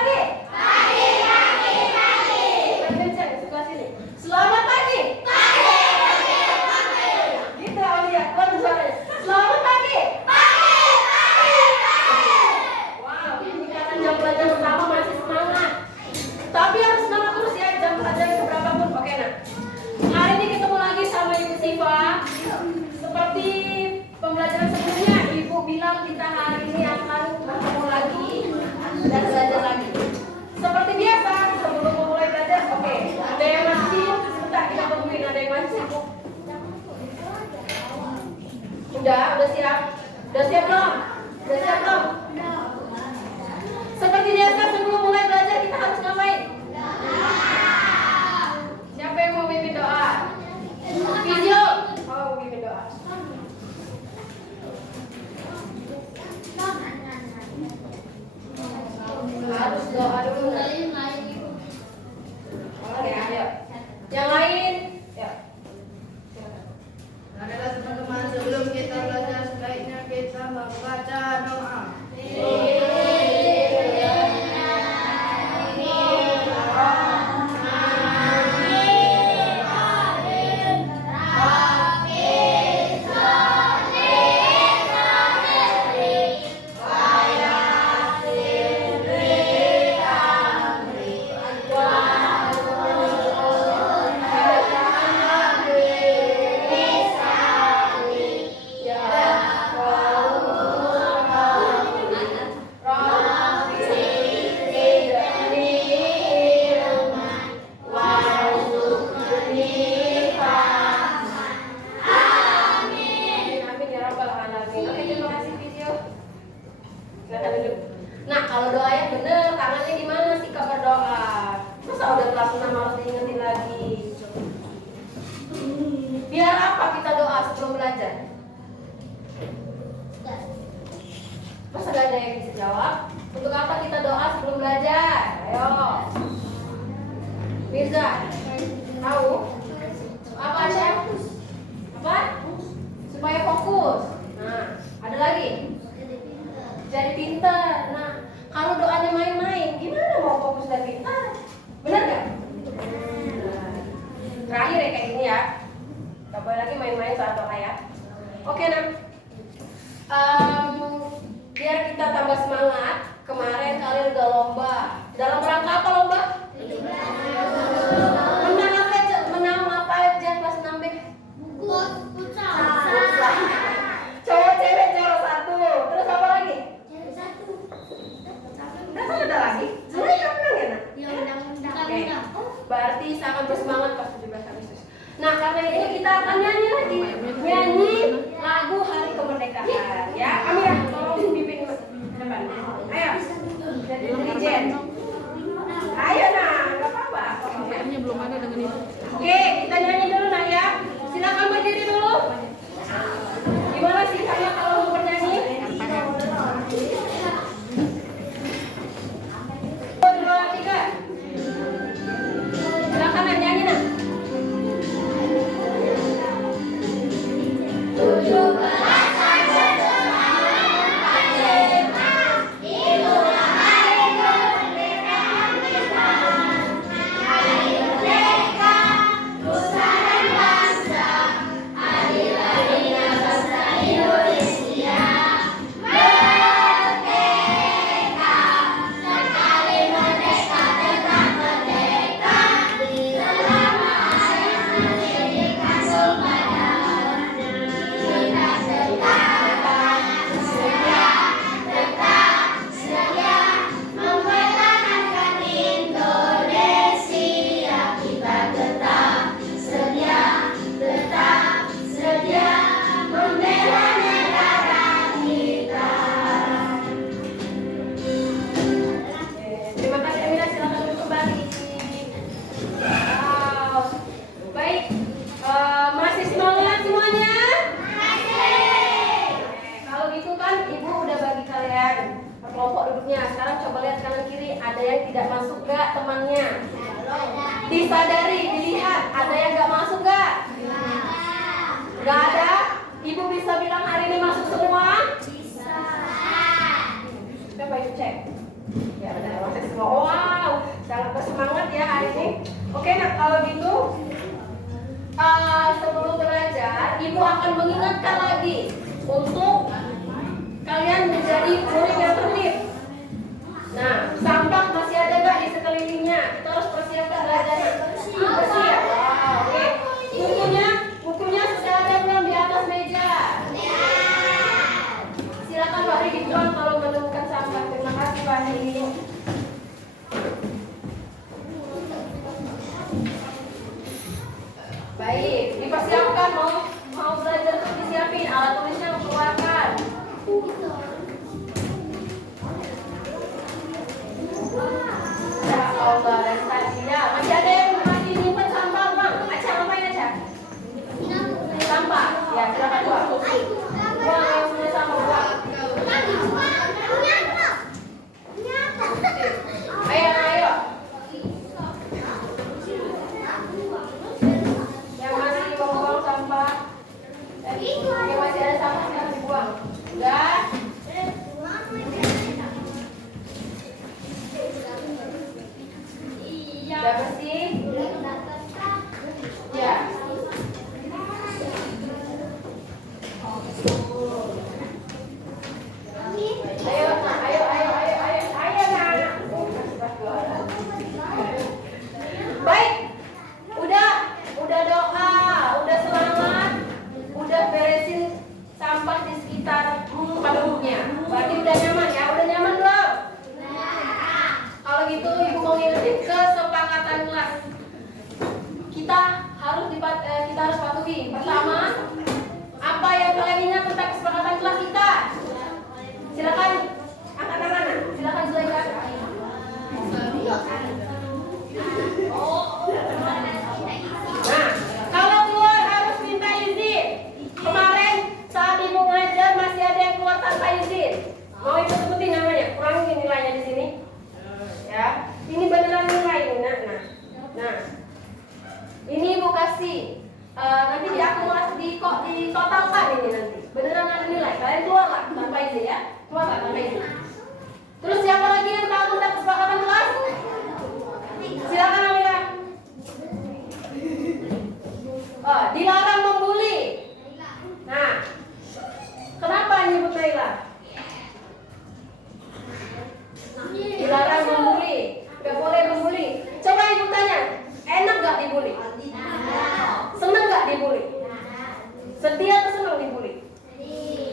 pagi. Pagi, pagi, pagi. Kencang sebelah sini. Selamat pagi. Pagi, pagi, pagi. Gitu Aulia, kuat suaranya. Selamat pagi. Pagi, pagi, pagi. Wow, ini karena jam pelajaran pertama masih semangat. Tapi harus semangat terus ya, jam pelajaran keberapa pun. Oke, nah. Hari ini ketemu lagi sama Ibu Siva. Seperti pembelajaran sebelumnya, Ibu bilang kita hari ini akan bertemu lagi dan belajar lagi. Seperti biasa, sebelum memulai belajar, oke. Ada yang masih sibuk? Sebentar, kita tungguin. Ada yang masih sibuk? Udah siap? Udah siap belum? Udah siap belum? Seperti biasa, sebelum mulai belajar kita harus ngapain? Siapa yang mau mimpin doa? Video. Oh, mimpin doa. Harus doa dulu. Oke, ayo. Yang lain? Ya. Adalah teman-teman, sebelum kita belajar sebaiknya kita membaca doa. Nah, kalau doa yang bener, tangannya gimana sikap berdoa? Masa udah kelas 6 harus diingetin lagi? Biar apa kita doa sebelum belajar? Masa gak ada yang bisa jawab? Untuk apa kita doa sebelum belajar? Ayo Mirza, tahu? Apa Chef? Apa? Supaya fokus. Nah, ada lagi? Jadi pintar. Nah, kalau doanya main-main, gimana mau fokus dan pintar? Benar nggak? Terakhir ya kayak gini ya. Gak boleh lagi main-main saat doa ya. Oke, nah. Biar kita tambah semangat, kemarin kalian udah lomba. Dalam rangka apa lomba? Menang apa aja kelas 6B? Cowok cewek juara 1. Terus apa lagi? Udah kan ada lagi? Sebenarnya kamu menang ya, nak? Oke. Berarti sangat bersemangat pas 17 Agustus. Nah, karena ini kita akan nyanyi lagi. Nyanyi lagu Hari Kemerdekaan. Ya, Amira, tolong pimpin depan. Ayo. Jadi dirijen. Ayo, nah, enggak apa-apa. Kayaknya belum ada dengan itu. Oke, kita nyanyi dulu, nak ya. Silakan berdiri dulu. Gimana sih saya kalau mau bernyanyi? Silakan nyanyi nak. 17 disadari, dilihat, ada yang nggak masuk nggak? Nggak ada? Ibu bisa bilang hari ini masuk semua? Bisa. Coba ibu cek. Ya benar, masuk semua. Oke, nah kalau gitu sebelum belajar, Ibu akan mengingatkan lagi untuk kalian menjadi murid yang tertib. Nah, sampah masih ada nggak di sekelilingnya? Kita harus persiapkan belajarnya. Bersiap. Oke. Bukunya sudah ada belum di atas meja? Silakan Pak Riki dibuang kalau menemukan sampah. Terima kasih Pak Riki. Baik, dipersiapkan mau belajar terus disiapin alat tulisnya keluarkan. Ya Allah, dari tadi ya masih ada yang masih nyimpen sampah bang. Aca ngapain Aca? Sampah, ya silakan buang. Buang yang punya sampah buang. Ayo. Yang masih mau buang sampah, yang masih ada sampah yang dibuang. Udah. Udah bersih? Ya. Ayo, nak. Baik. Udah doa, udah selamat, udah beresin sampah di sekitar penduduknya. Berarti udah nyaman ya? Udah nyaman belum? Kalau gitu Ibu mau ngingetin kesepakatan kelas. Kita harus patuhi. Pertama, apa yang kalian ingat tentang kesepakatan kelas kita? Silakan angkat tangan. Silakan Zulaika. Nah, kalau keluar harus minta izin. Kemarin saat Ibu ngajar masih ada yang keluar tanpa izin. Mau Ibu sebutin namanya? Kurangin nilainya di sini. Ya, ini beneran nilai ini. Nah, ini Ibu kasih. Nanti diakumulasi ditotalkan ini nanti. Beneran ada nilai. Kalian keluarlah tanpa izin ya. Keluarlah tanpa izin. Terus siapa lagi yang tahu tentang kesepakatan kelas? Silakan Amira. Dilarang membuli. Nah, kenapa nyebut Naila? Dilarang membuli. Gak boleh membuli. Coba Ibu tanya, enak gak dibully? Senang gak dibully? Sedih atau senang dibully?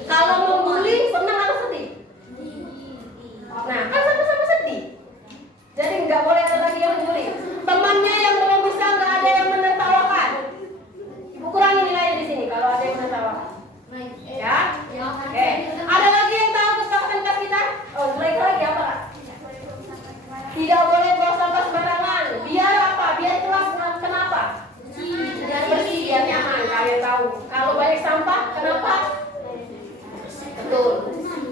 Kalau membuli, senang atau sedih? Nah, kan sama-sama sedih. Jadi nggak boleh ada lagi yang membuli. Temannya yang belum bisa nggak ada yang menertawakan. Ibu kurangi nilainya di sini kalau ada yang menertawakan. Ya? Oke. Ada lagi yang tahu kesepakatan kelas kita? Oh, mulai lagi apa? Tidak boleh buang sampah sembarangan. Biar apa? Biar kelas kenapa? Biar bersih, biar nyaman. Kalian tahu. Kalau banyak sampah, kenapa? Betul.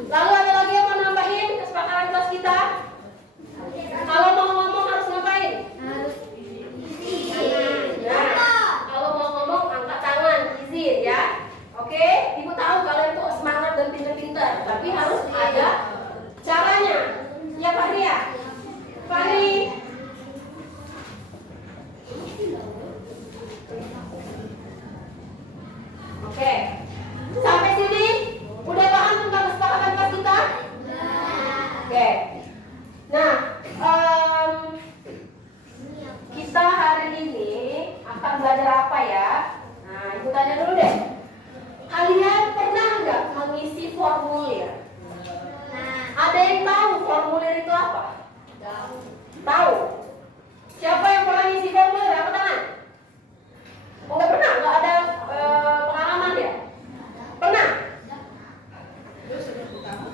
Lalu ada lagi yang mau nambahin kesepakatan kelas kita? Kalau mau ngomong harus ngapain? Nah, kalau mau ngomong angkat tangan, izin ya. Oke, Ibu tahu kalian tuh semangat dan pintar-pintar, tapi harus ada caranya. Ya Pak Ria. Fahri. Oke. Sampai sini udah paham tentang kesepakatan kelas kita? Oke. Nah, kita hari ini akan belajar apa ya? Nah, Ibu tanya dulu deh. Kalian pernah nggak mengisi formulir? Ada yang tahu formulir itu apa? Tahu? Siapa yang pernah ngisi formulir? Angkat tangan. Oh, nggak pernah? Nggak ada pengalaman ya? Pernah?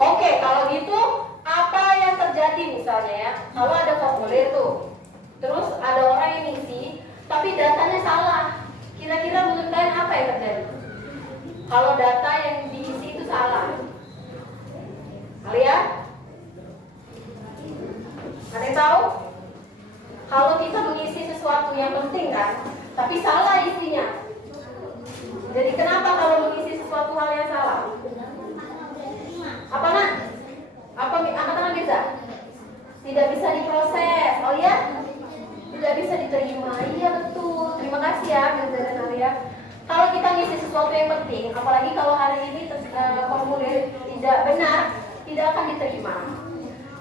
Oke, kalau gitu apa yang terjadi misalnya ya? Kalau ada formulir tuh, terus ada orang yang ngisi, tapi datanya salah. Kira-kira menurut kalian apa yang terjadi? Kalau data yang diisi itu salah, kalian? Ada yang tahu? Kalau kita mengisi sesuatu yang penting kan, tapi salah isinya. Jadi kenapa kalau mengisi sesuatu hal yang salah? Apa nak? Apa angkat tangan bisa? Tidak bisa diproses. Oh ya? Tidak bisa diterima. Iya betul. Terima kasih ya, Bunda dan Arya. Kalau kita ngisi sesuatu yang penting, apalagi kalau hari ini formulir tidak benar, tidak akan diterima.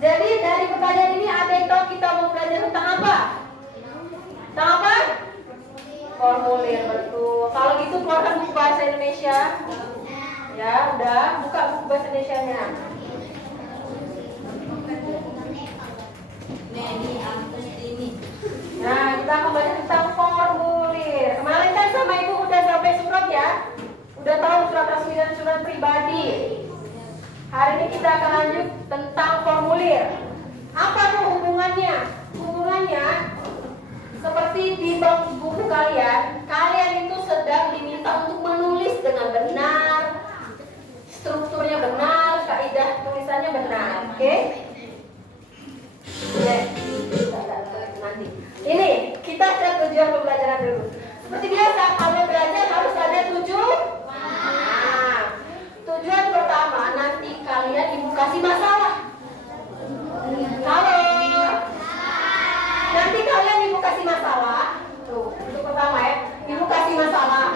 Jadi dari pertanyaan ini ada yang tahu kita mau belajar tentang apa? Tentang apa? Formulir, betul. Kalau gitu keluarkan buku bahasa Indonesia. Ya, udah. Buka buku bahasa Indonesianya. Nah, kita akan belajar tentang formulir. Kemarin kan sama Ibu udah sampai surat ya? Udah tahu surat resmi dan surat pribadi. Hari ini kita akan lanjut tentang formulir. Apa tuh hubungannya? Hubungannya seperti di buku kalian, kalian itu sedang diminta untuk menulis dengan benar, strukturnya benar, kaidah tulisannya benar, oke? Nanti. Ini kita ke tujuan pembelajaran dulu. Seperti biasa, kalau belajar harus ada tujuan. Nah, tujuan pertama nanti kalian ibu kasih masalah. Halo. Nanti kalian ibu kasih masalah. Tuh, itu pertama ya. Ibu kasih masalah.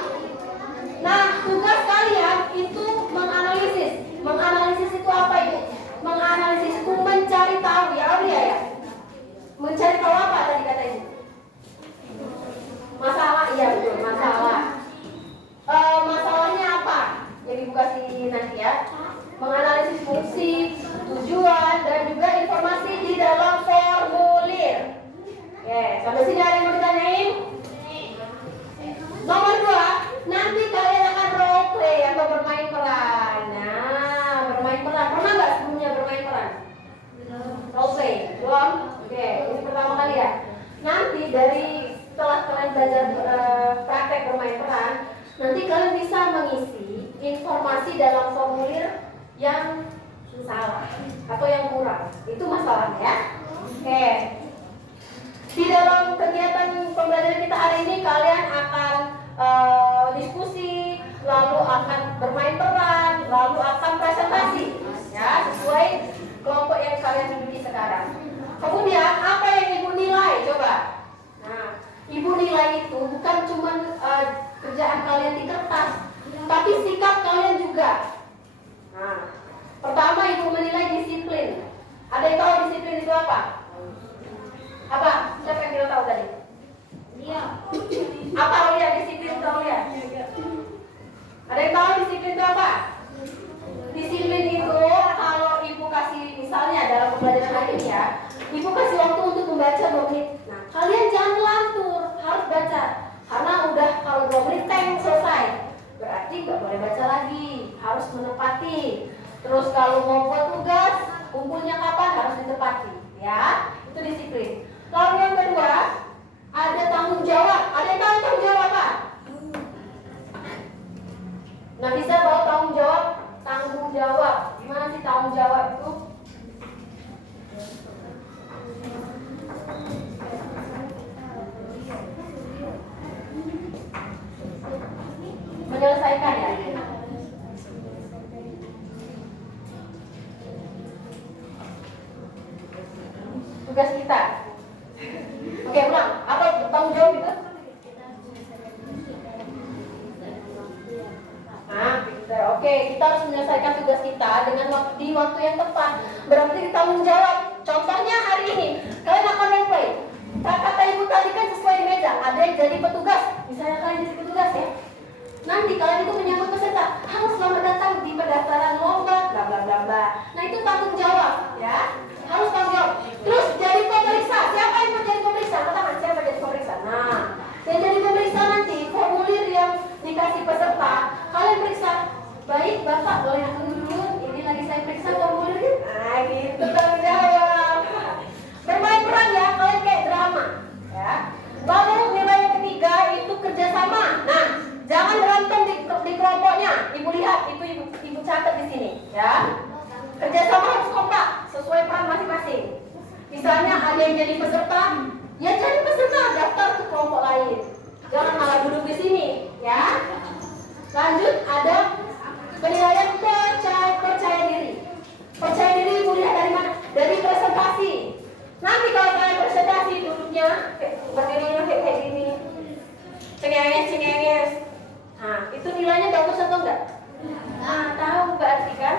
Nah, tugas kalian itu menganalisis. Menganalisis itu apa Ibu? Menganalisis itu mencari tahu ya, Aulia ya. Mencari tahu apa tadi kata Ibu? Masalah, iya betul, masalah. Masalahnya apa? Yang Ibu kasih nanti ya. Menganalisis fungsi, tujuan, dan juga informasi di dalam formulir. Oke, sampai sini ada yang mau ditanyain? Nomor 2, nanti kalian akan role play atau bermain peran. Nah, bermain peran. Pernah nggak sebelumnya bermain peran? Role play, belum? Oke, ini pertama kali ya. Nanti dari setelah kalian belajar praktek bermain peran, nanti kalian bisa mengisi informasi dalam formulir yang salah atau yang kurang. Itu masalahnya ya. Oke. Di dalam kegiatan pembelajaran kita hari ini kalian akan diskusi, lalu akan bermain peran, lalu akan presentasi, ya sesuai kelompok yang kalian duduki sekarang. Kemudian apa yang Ibu nilai? Coba. Nah, Ibu nilai itu bukan cuma kerjaan kalian di kertas, tapi sikap kalian juga. Nah, pertama Ibu menilai disiplin. Ada yang tahu disiplin itu apa? Apa? Siapa yang kita tahu tadi? Iya. Apa Aulia disiplin itu Aulia? Ada yang tahu disiplin itu apa? Disiplin itu kalau Ibu kasih misalnya dalam pembelajaran hari ini ya, Ibu kasih waktu untuk membaca 2 menit. Nah, kalian jangan melantur, harus baca. Karena udah kalau 2 menit selesai. Berarti nggak boleh baca lagi, harus menepati. Terus kalau mau buat tugas, kumpulnya kapan harus ditepati, ya. Itu disiplin. Lalu yang kedua, ada tanggung jawab. Ada yang tahu tanggung jawab apa? Nah, bisa bawa tanggung jawab? Tanggung jawab. Gimana sih tanggung jawab itu? Menyelesaikan ya? Tugas kita. Oke, ulang. Apa tanggung jawab itu? Nah, pintar. Oke, kita harus menyelesaikan tugas kita dengan di waktu yang tepat. Berarti tanggung jawab. Contohnya hari ini, kalian akan role play. Kata Ibu tadi kan sesuai di meja. Ada yang jadi petugas. Misalnya kalian jadi petugas ya. Nanti kalian itu menyambut peserta. Halo, selamat datang di pendaftaran lomba, bla bla bla bla. Nah, itu tanggung jawab, ya. Harus tanggung jawab. Terus jadi pemeriksa. Siapa yang mau jadi pemeriksa? Katakan siapa jadi pemeriksa. Nah, yang jadi pemeriksa nanti formulir yang dikasih peserta, kalian periksa. Baik, Bapak boleh aku dulu. Ini lagi saya periksa formulirnya. Nah, gitu tanggung jawab. Bermain peran ya, kalian kayak drama, ya. Lalu nilai yang ketiga itu kerjasama. Nah, jangan berantem di kelompoknya. Ibu lihat, itu ibu catat di sini, ya. Kerjasama harus kompak sesuai peran masing-masing. Misalnya ada yang jadi peserta, ya jadi peserta daftar ke kelompok lain. Jangan malah duduk di sini, ya. Lanjut ada penilaian percaya diri. Percaya diri ibu lihat dari mana? Dari presentasi. Nanti kalau kalian presentasi duduknya berdiri kayak gini, cengenges. Nah, itu nilainya bagus atau enggak? Nah, tahu berarti kan?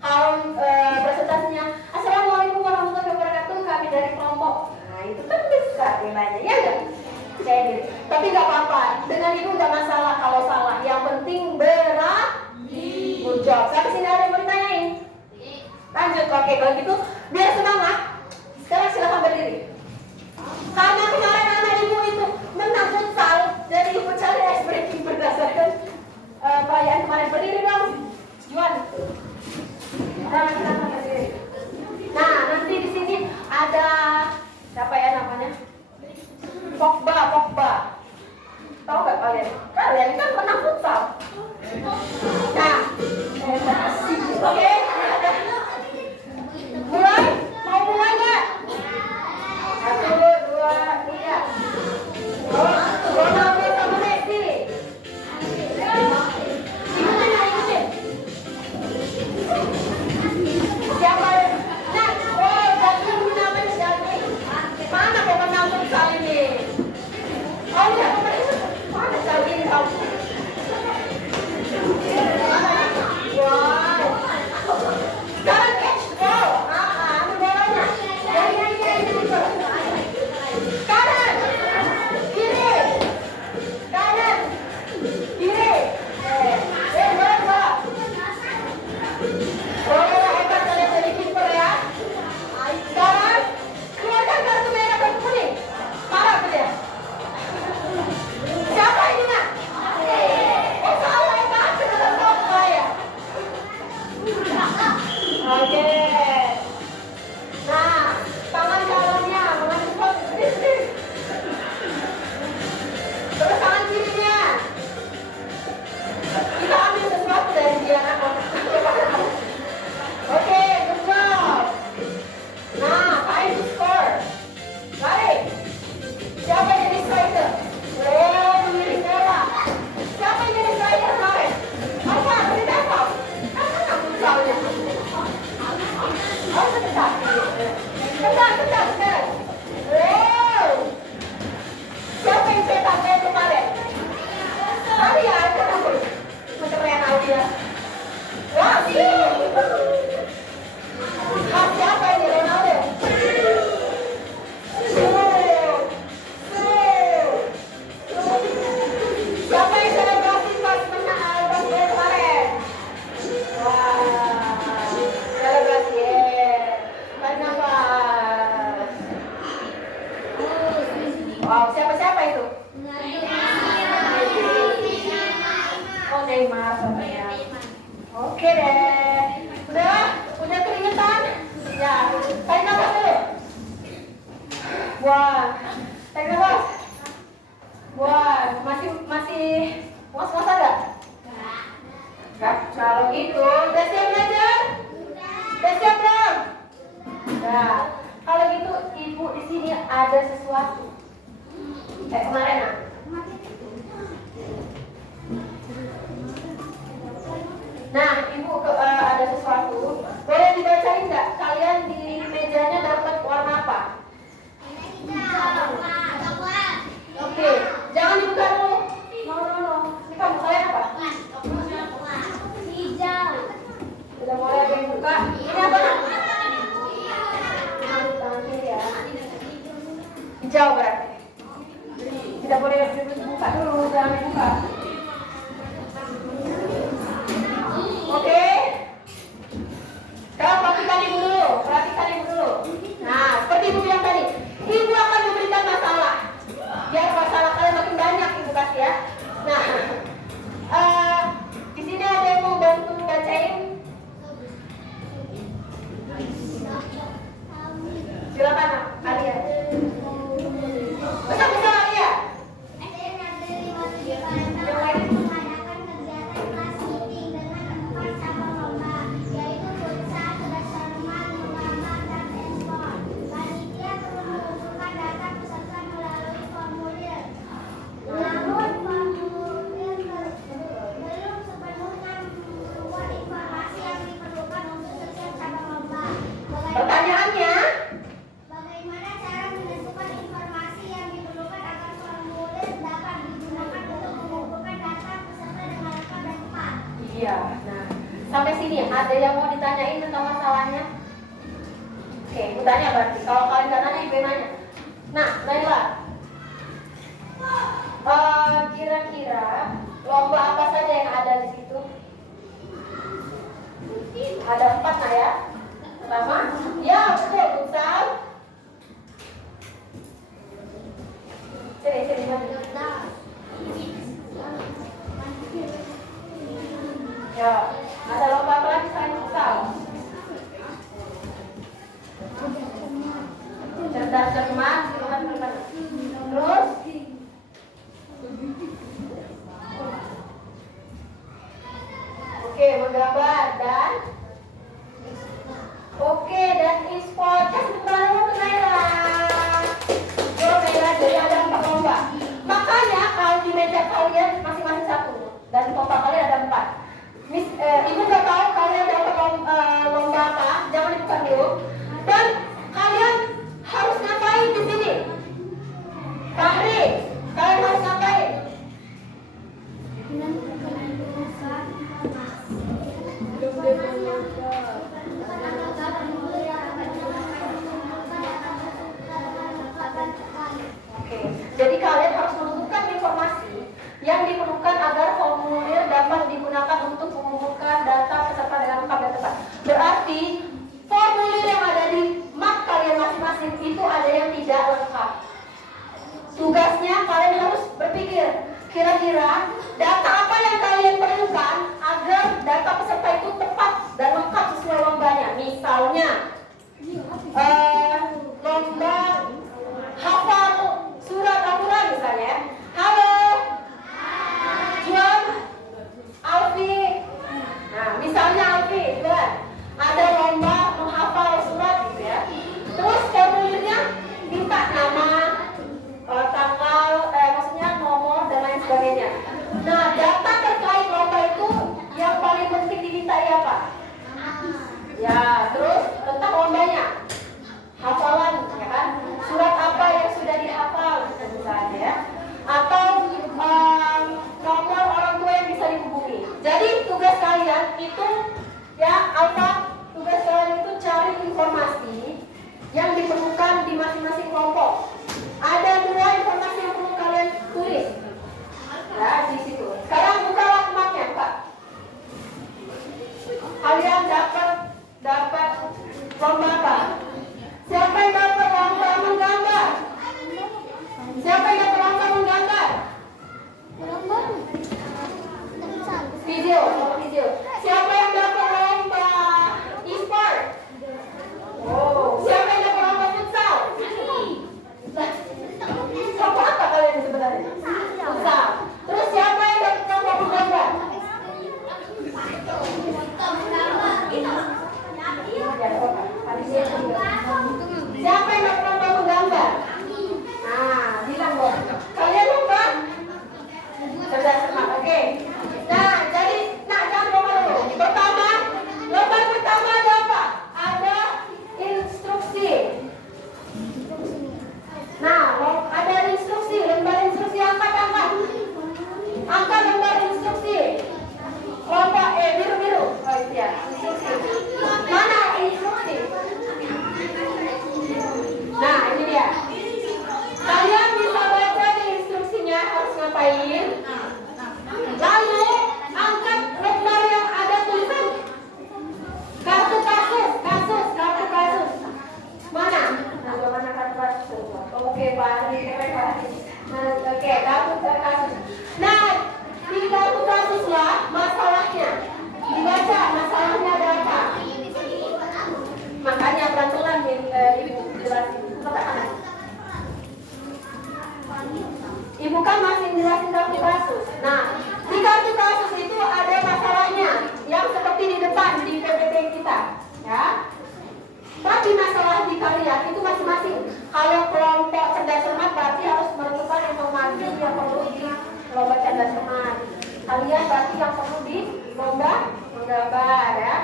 Kalau presentasinya Assalamualaikum warahmatullahi wabarakatuh, kami dari kelompok. Nah, itu kan besar nilainya, ya enggak? Kayak gini. Tapi nggak apa-apa, dengan itu nggak masalah kalau salah. Yang penting berani. Good job. Sampai sini ada yang mau ditanyain? Lanjut, oke, kalau gitu biar semangat. Sekarang silahkan berdiri. Karena kemarin anak ibu itu menang futsal, jadi ibu cari ice breaking berdasarkan perayaan kemarin. Berdiri dong, Juan. Nah, berdiri. Nah, nanti di sini ada siapa ya namanya? Pogba. Tahu nggak kalian? Kalian kan menang futsal. Nah, oke. Mulai? Mau mulai nggak? 1, 2, 3. Oh, Ronaldo sama Messi. Ikutin. Siapa? Nah, oh, ganti namanya ganti. Mana pemenang futsal ini? Oh, enggak, mana cari ini kamu? Wow. Sekarang catch ball. Ambil bolanya. Kanan. Kiri. Kanan. Kiri. Bola. Bola hebat kalian jadi kiper ya. Sekarang keluarkan kartu merah dan kuning. Marah dia. Siapa ini nak? Oh salah ya Pak, kita tahu saya. Oke. Nah, tangan kanannya mengenai terus tangan kirinya. Kita ambil sesuatu dari dia nak. Oke, good job. Nah, time to score. Lari. Siapa yang jadi striker? Oh, memilih bola. Siapa yang jadi striker kemarin? Apa? Berita apa? Kan futsalnya. Oh, sebentar. Bentar. Wow. Siapa yang cetak gol kemarin? Tadi ya, ada aku. Keren Aulia. Wah, siapa ini Ronaldo? Siapa yang selebrasi pas menang pas gol kemarin? Wah, selebrasi pas nafas. Wow, siapa itu? Oh, Neymar ya. Oke deh. Udah keringetan? Ya, tarik nafas dulu. Wah, tarik nafas. Wah, masih ngos-ngos ada? Enggak. Kalau gitu, udah siap belajar? Udah siap belum? Nah, kalau gitu ibu di sini ada sesuatu. Kemarin nak? Nah, ibu ada sesuatu. Boleh dibacain nggak? Kalian di mejanya dapat warna apa? Oke, jangan dibuka dulu. No. Ini kamu kalian apa? Hijau. Udah mulai ada yang buka. Ini apa? Tangan kiri ya. Hijau berarti. Tidak boleh dibuka dulu, jangan dibuka. Oke. Sekarang perhatikan ibu dulu. Nah, seperti ibu bilang tadi, ibu akan memberikan masalah. Biar masalah kalian makin banyak ibu kasih ya. Nah, di sini ada yang mau bantu bacain. Silakan Alia. Bisa Alia. dapat digunakan untuk mengumpulkan data peserta dengan lengkap dan tepat. Iya. Nah, sampai sini ada yang mau ditanyain tentang masalahnya? Oke, aku tanya berarti. Kalau kalian nggak nanya, ibu yang nanya. Nah, Naila, kira-kira lomba apa saja yang ada di situ? Ada 4 nah ya. Pertama, ya betul, futsal. Sini maju. Ya, ada lomba apa lagi selain futsal? Cerdas cermat, terus oke, menggambar dan e-sport. Kasih tepuk tangan untuk Naila. Yo Naila, jadi ada 4 lomba. Makanya kalau di meja kalian masing-masing 1 dan di total kalian ada 4. Ibu nggak tahu kalian dapat lomba apa, jangan dibuka dulu. Dan kalian harus ngapain di sini? Fahri, kalian harus ngapain? Oke, jadi kalian harus menentukan informasi yang diperlukan agar formulir dapat digunakan untuk mengumpulkan data peserta dengan lengkap dan tepat. Berarti formulir yang ada di map kalian masing-masing itu ada yang tidak lengkap. Tugasnya kalian harus berpikir, kira-kira data apa yang kalian perlukan agar data peserta itu tepat dan lengkap sesuai lombanya. Misalnya lomba hafal surat Al-Quran misalnya. Halo Juan, Alfi. Nah, misalnya Alfi, Juan, ada lomba menghafal surat gitu ya. Terus formulirnya minta nama, tanggal, maksudnya nomor dan lain sebagainya. Nah, data terkait lomba itu yang paling penting dimintai apa? Ya, terus tentang lombanya, hafalan, ya kan? Surat apa yang sudah dihafal, misalnya ya. Atau nomor orang tua yang bisa dihubungi. Jadi tugas kalian itu ya tugas kalian itu cari informasi yang diperlukan di masing-masing kelompok. Ada 2 informasi yang perlu kalian tulis. Ya, di situ. Sekarang bukalah mapnya, Pak. Kalian dapat lomba apa? Siapa yang dapat lomba menggambar? Siapa yang dapat lomba menggambar? Video. Siapa yang dapat lomba e-sport? Oh, siapa yang dapat lomba futsal? Lomba apa kalian sebenarnya? Futsal. Terus siapa yang dapat lomba menggambar? Siapa yang dapat lomba menggambar? Nah, bilang dong. Kalian lomba? Cerdas cermat, oke. Nah, jadi, jangan lomba dulu. Lomba pertama ada apa? Ada instruksi. Nah, ada instruksi. Lembar instruksi angkat. Angkat lembar instruksi. Lomba biru. Oh iya, instruksi. Mana instruksi? Nah, ini dia. Kalian bisa baca di instruksinya harus ngapain. Lalu angkat lembar yang ada tulisan kartu kasus. Mana? Mana kartu kasus? Oke, Pak. Oke, kartu kasus. Nah, di kartu kasus lah masalahnya. Dibaca masalahnya ada apa. Makanya pelan-pelan Ibu jelasin. Ibu kan masih jelasin kartu kasus. Nah, di kartu kasus itu ada masalahnya yang seperti di depan di PPT kita, ya. Tapi masalah di kalian itu masing-masing. Kalau kelompok cerdas cermat berarti harus menemukan informasi yang perlu di lomba cerdas cermat. Kalian berarti yang perlu di lomba menggambar, ya.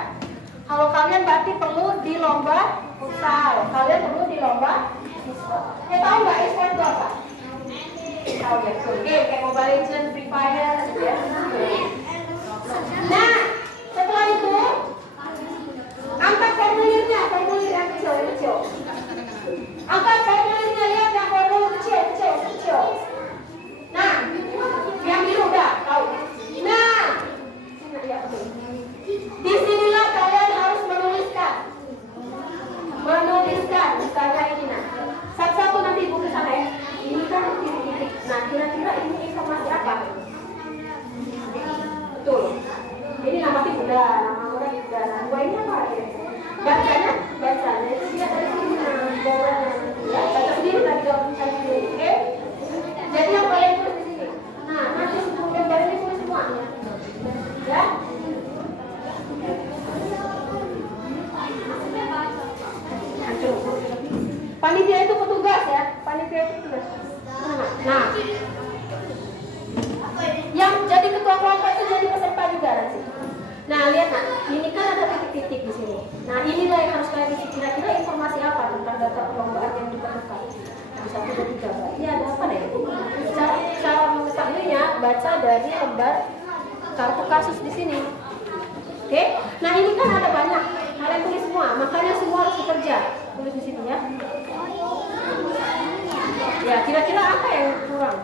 Kalau kalian berarti perlu di lomba futsal. Kalian perlu di lomba e-sport. Ya tahu nggak e-sport itu apa? Oh ya, betul. Game kayak Mobile Legends, Free Fire, gitu ya. Nah, setelah itu angkat formulirnya, formulir yang kecil, yang kecil. Angkat formulirnya, lihat yang formulir kecil, kecil, kecil. Nah, yang biru udah tahu. Nah, ya, betul. Disinilah kalian harus menuliskan, misalnya ini nah. Satu-satu nanti ibu ke sana ya. Ini kan titik-titik. Nah, kira-kira ini informasi apa? Betul. Ini nama tim udah, nama orang udah. Nah, dua ini apa ya? Bacanya itu dia dari sini. Nah, bawahnya. Ya, baca sendiri tadi jawab sendiri. Oke? Jadi yang kalian tulis di sini. Nah, nanti sebelum gambar ini tulis semua. Ya? Panitia itu petugas ya, panitia itu petugas. Nah, yang jadi ketua kelompok itu jadi peserta juga nanti. Nah, lihat nah, ini kan ada titik-titik di sini. Nah, inilah yang harus kalian isi. Kira-kira informasi apa tentang daftar perlombaan yang diperlukan? Di 1, 2, 3. Berarti ada apa deh? Cara mengetahuinya baca dari lembar kartu kasus di sini. Oke? Nah, ini kan ada banyak. Kalian tulis semua, makanya semua harus bekerja. Tulis di sini ya. Ya, kira-kira apa yang kurang?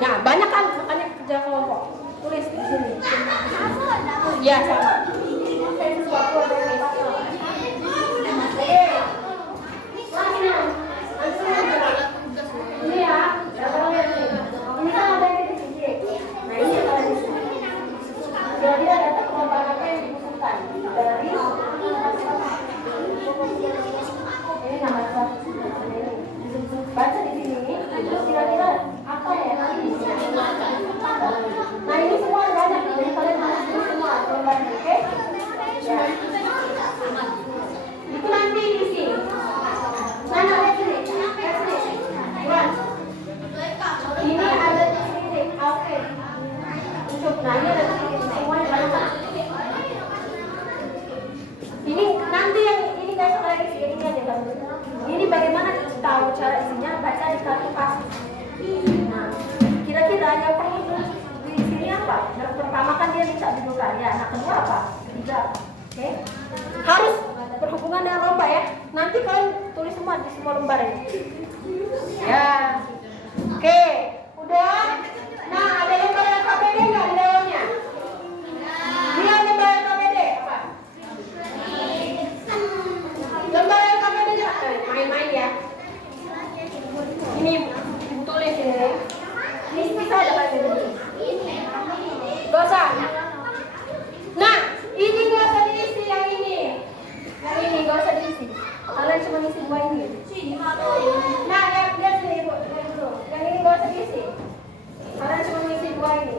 Nah, banyak kan makanya kerja kelompok. Tulis di sini. Ya, sama. Sesuatu ada yang salah. Oke. Ini ya, ini kan ada yang titik-titik. Nah, ini yang kalian isi. Jadi ada perlombaan apa yang dibutuhkan dari ini nama satu. Baca di sini, terus kira-kira apa ya nanti di sini. Nah, ini semua banyak, jadi kalian harus tulis semua perlombaan, oke? Ya. Itu nanti diisi. Nah, lihat sini, lihat sini. Buat. Ini ada di sini, oke. Nah, ini ada di sini, semuanya banyak kan? Ini nanti yang ini besok lagi sih, ini aja kan. Ini bagaimana tahu cara isinya, baca di kartu kasus. Nah, kira-kira yang perlu di sini apa? Yang pertama kan dia bisa judul karya. Nah, kedua apa? Tiga. Oke. Harus berhubungan dengan lomba ya. Nanti kalian tulis semua di semua lembar ini. Ya. Oke. Udah. Nah, ada lembar KPD nggak di dalamnya? Lihat lembar KPD apa? Lembar KPD main-main ya. Ini ibu tulis ini. Ini bisa ada pada ini. Gak usah. Nah, ini gak usah diisi yang ini. Yang ini gak usah diisi. Kalian cuma isi dua ini. Nah, lihat sini ibu. Yang ini gak usah diisi. Kalian cuma isi dua ini.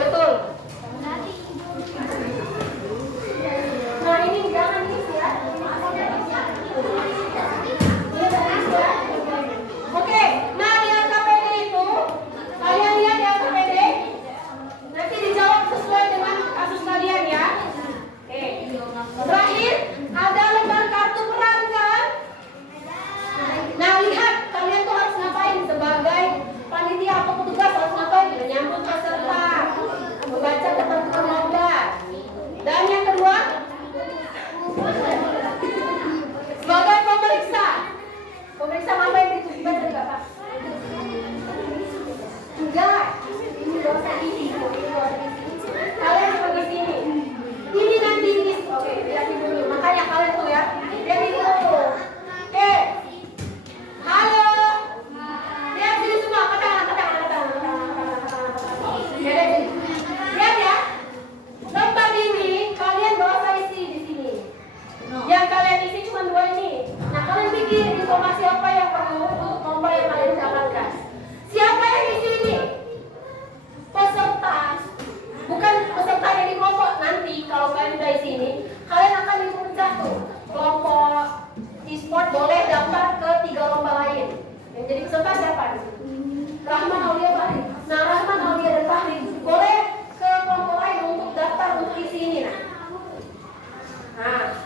Betul. Nah, ini jangan isi ya. Oke, nah yang KPD itu kalian lihat yang KPD nanti dijawab sesuai dengan kasus kalian ya. Oke. Terakhir ada lembar kartu peran kan? Nah, lihat kalian tuh harus ngapain sebagai panitia atau petugas, harus ngapain? Menyambut peserta, membaca ketentuan lomba. Dan yang kedua, sebagai pemeriksa apa yang dibaca juga Pak? Enggak, ini dosa ini. Kalian cuma di sini. Ini nanti ini. Oke, lihat dulu. Makanya kalian tuh ya, lihat dulu. Oke. Halo. Lihat sini semua, katakan. Lihat ya. Lembar ini kalian gak usah isi di sini. Yang kalian isi cuma dua ini. Nah, kalian pikir informasi apa yang perlu untuk lomba yang kalian dapatkan. Siapa yang isi ini? Peserta. Bukan peserta yang di kelompok. Nanti kalau kalian udah isi ini, kalian akan diperiksa tuh. Kelompok e-sport boleh daftar ke 3 lomba lain. Yang jadi peserta siapa? Rahman, Aulia, Fahri. Nah, Rahman, Aulia, dan Fahri boleh ke kelompok lain untuk daftar untuk isi ini. Nah,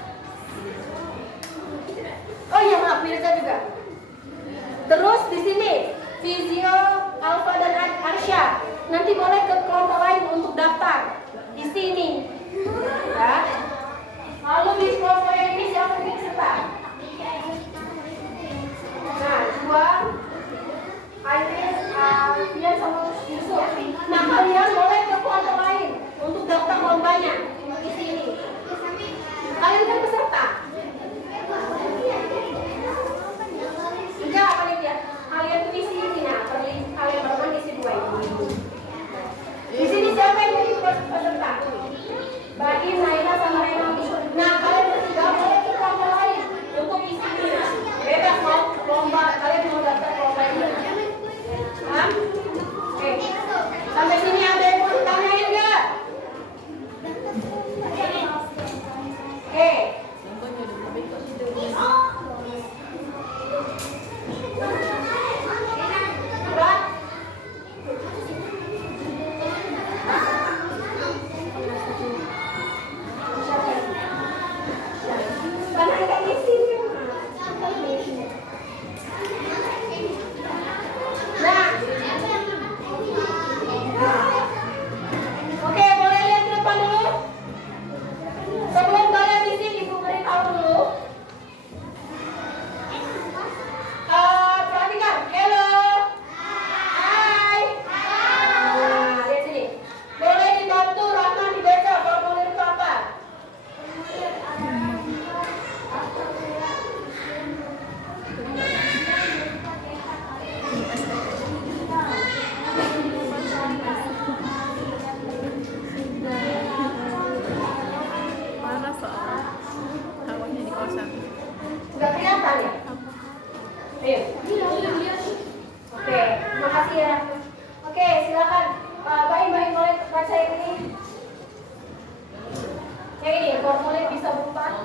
formulir bisa berupa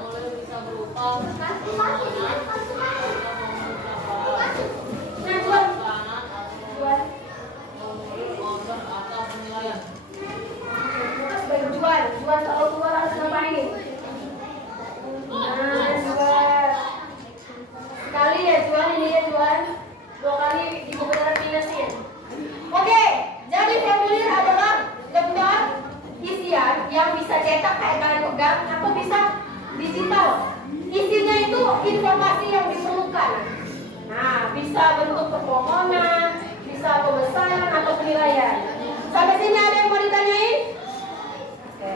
nah Juan Juan kalau keluar harus ngapain? Nah Juan sekali ya Juan, ini ya Juan 2 kali di buku catatan minusin. Oke, jadi formulir adalah daftar isian yang bisa cetak kayak kalian pegang atau bisa digital. Isinya itu informasi yang diperlukan. Nah, bisa bentuk permohonan, bisa pemesanan atau penilaian. Sampai sini ada yang mau ditanyain? Oke.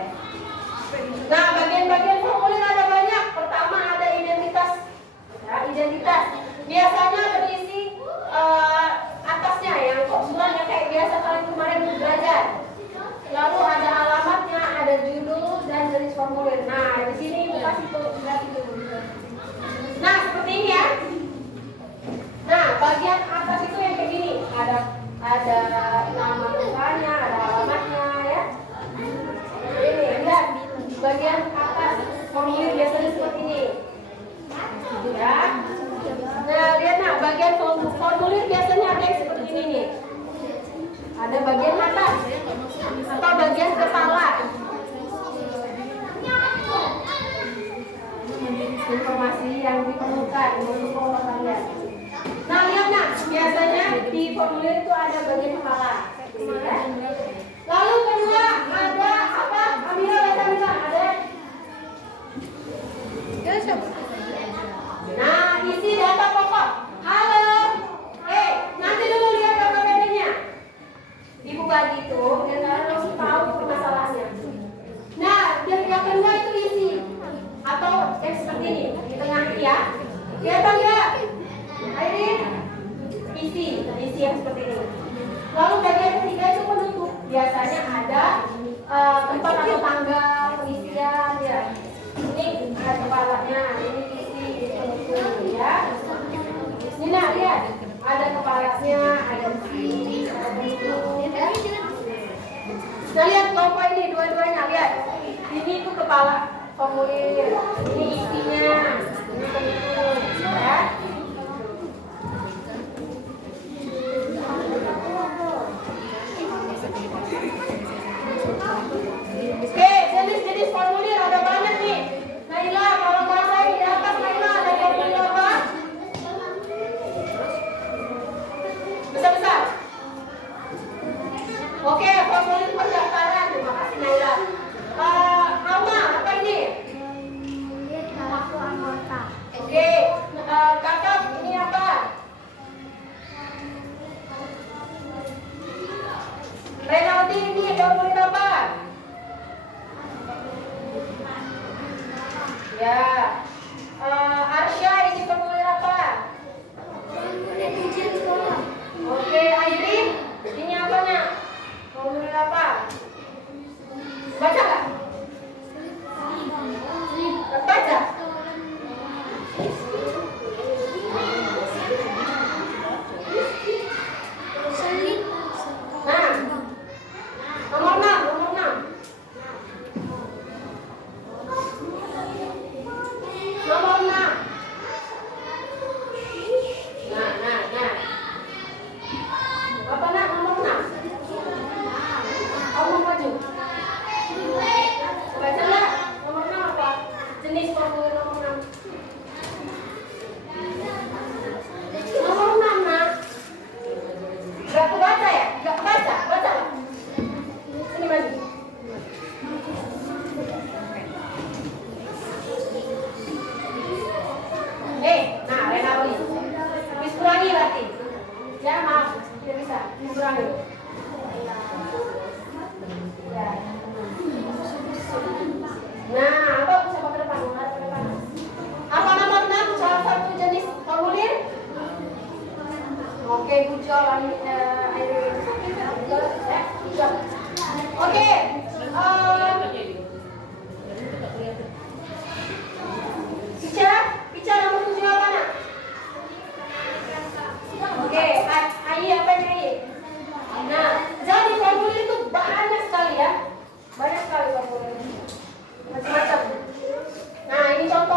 Nah, bagian-bagian formulir ada banyak. Pertama ada identitas. Ya, identitas. Biasanya berisi atasnya yang formulir kayak biasa kalian kemarin belajar. Lalu ada alamatnya, ada judul dan jenis formulir. Nah, di sini kasih tuh. Nah, seperti ini ya. Nah, bagian atas itu yang kayak gini. Ada nama perusahaannya, ada alamatnya ya. Ini lihat bagian atas formulir biasanya seperti ini. Ya. Nah, lihat nah, bagian formulir biasanya ada yang seperti ini nih. Ada bagian atas atau bagian kepala. Informasi yang diperlukan untuk formulir kalian. Nah, lihat nah, biasanya di formulir itu ada bagian kepala. Ya. Lalu kedua ada apa? Amira, ada. Nah, isi data pokok. Halo. Nanti dulu lihat KKPD-nya. Dibuka gitu, dan kalian langsung tahu permasalahannya. Nah, yang kedua itu isi atau seperti ini di tengah ya. Kelihatan nggak? Airin, isi yang seperti ini. Lalu bagian ketiga itu penutup. Biasanya ada tempat atau tanggal pengisian ya. Ini ada kepalanya, ini isi, ini penutup ya. Ini nah, lihat ada kepalanya, ada isi, ada penutup. Nah, lihat kelompok ini dua-duanya lihat. Ini itu kepala formulir, ini isinya, ini penutup ya. Oke, jenis formulir ada banyak nih. Naila, kalau bahasa di atas Naila ada formulir apa? Besar-besar. Oke, formulir pendaftaran. Terima kasih Naila. Alma, apa ini? Kartu anggota. Oke, kakak ini apa? Renaldi ini formulir apa? Ya. Arsya ini formulir apa? Formulir ujian sekolah. Oke, Airin ini apa nak? Formulir apa? Baca nggak? Baca. Nah, nomor 6.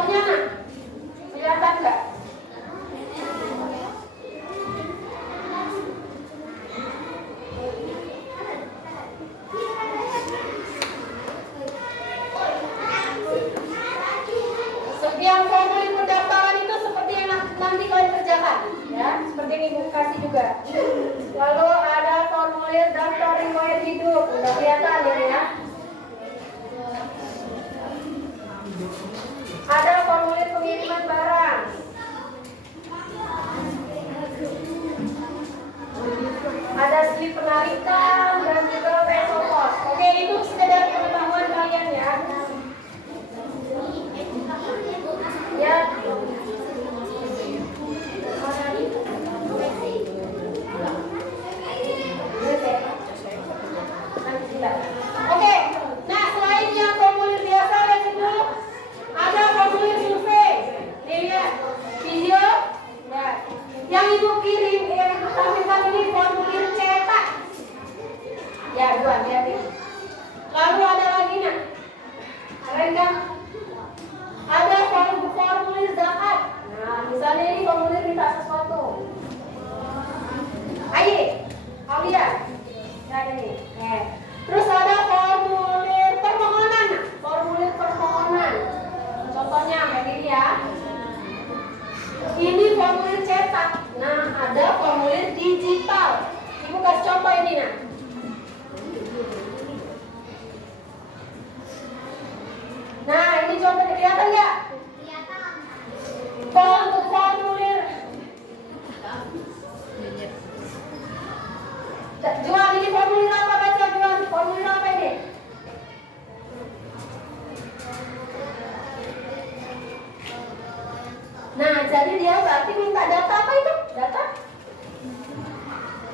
fotonya nak? Kelihatan nggak? Yang formulir pendaftaran itu seperti yang nanti kalian kerjakan, ya, seperti yang ibu kasih juga. Lalu ada formulir daftar riwayat hidup, udah kelihatan ya. Ada formulir pengiriman barang. Ada slip penarikan dan juga PSO pos. Oke, itu sekedar pengetahuan kalian ya. Ya. Oke, nah selain yang formulir biasa lihat itu ada formulir survei. Nih lihat video. Nah, yang ibu kirim, yang ibu tampilkan ini formulir cetak. Ya, dua lihat ini. Lalu ada lagi nak, keren kan? Ada formulir zakat. Nah, misalnya ini formulir minta sesuatu. Ayo, kau lihat. Nah, ini. Terus ada formulir permohonan. Formulir permohonan. Contohnya kayak gini ya. Ini formulir cetak. Nah, ada formulir digital. Ibu kasih contoh ini nah. Nah, ini contohnya kelihatan nggak? Untuk formulir Juan, ini formulir apa? Baca Juan, formulir apa ini? Nah, jadi dia berarti minta data apa itu? Data?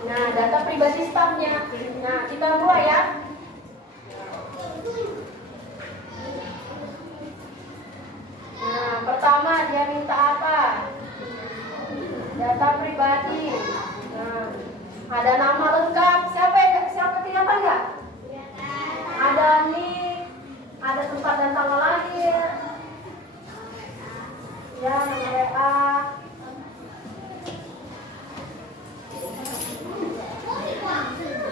Nah, data pribadi stafnya. Nah, kita mulai ya. Nah, pertama dia minta apa? Data pribadi. Nah, ada nama lengkap. Siapa kelihatan nggak? Ada nik, ada tempat dan tanggal lahir. Ya, nama WA.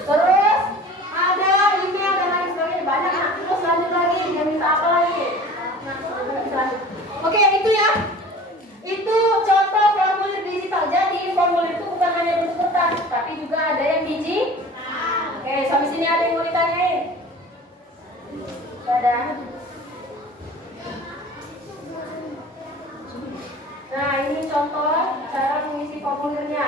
Terus ada email dan lain sebagainya, banyak. Nah, terus lanjut lagi, dia minta apa lagi? Oke, itu ya. Itu contoh formulir digital. Jadi formulir itu bukan hanya bentuk kertas, tapi juga ada yang digital. Oke, sampai sini ada yang mau ditanyain? Ada. Nah, ini contoh cara mengisi formulirnya.